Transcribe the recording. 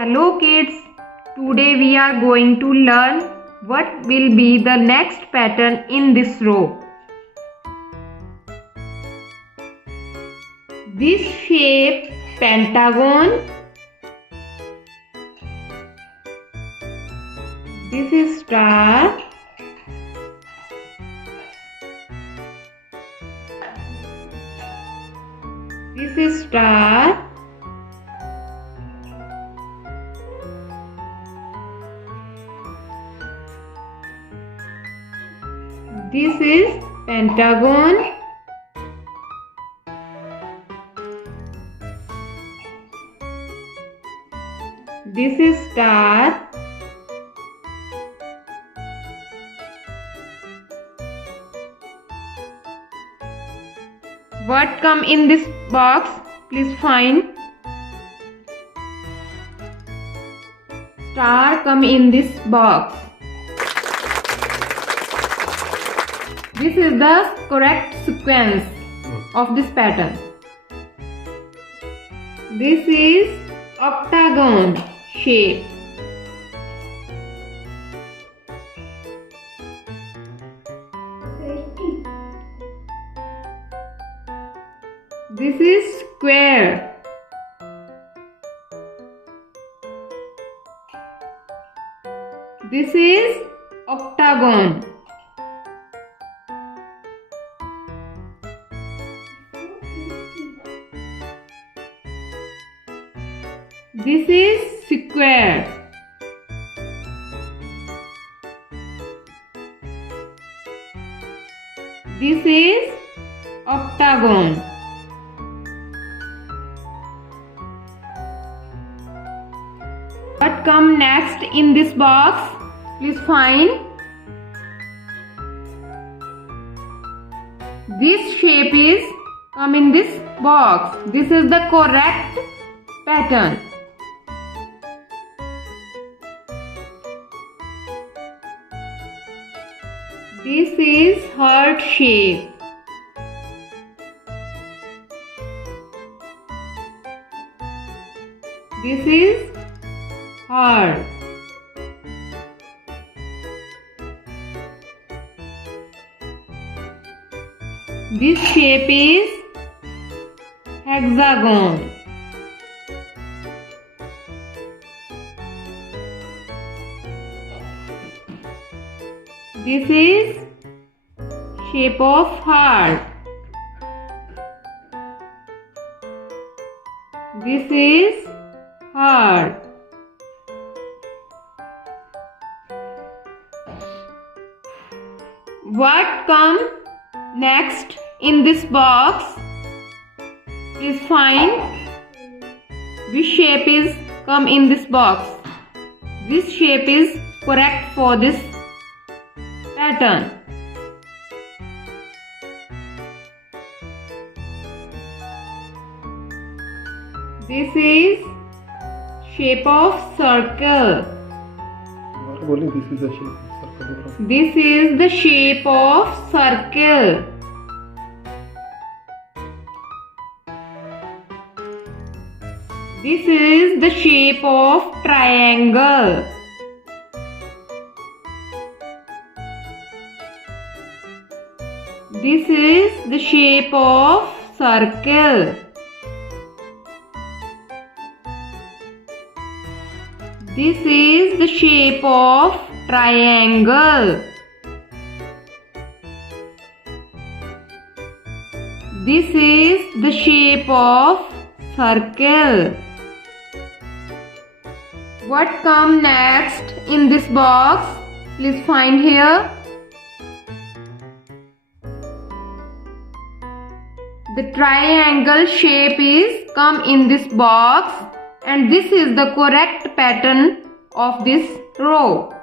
Hello kids, today we are going to learn what will be the next pattern in this row. This shape pentagon. This is star. This is star. This is pentagon. This is star. What come in this box? Please find. Star come in this box. This is the correct sequence of this pattern. This is octagon shape. This is square. This is octagon. This is square. This is octagon. What come next in this box? Please find. This shape is come in this box. This is the correct pattern. This is heart shape. This is heart. This shape is hexagon. This is shape of heart. This is heart. What come next in this box? Please find. Which shape is come in this box? This shape is correct for this pattern. This is shape of circle. This is the shape of circle. This is the shape of triangle. This is the shape of circle. This is the shape of triangle. This is the shape of circle. What come next in this box? Please find here. The triangle shape is come in this box, and this is the correct pattern of this row.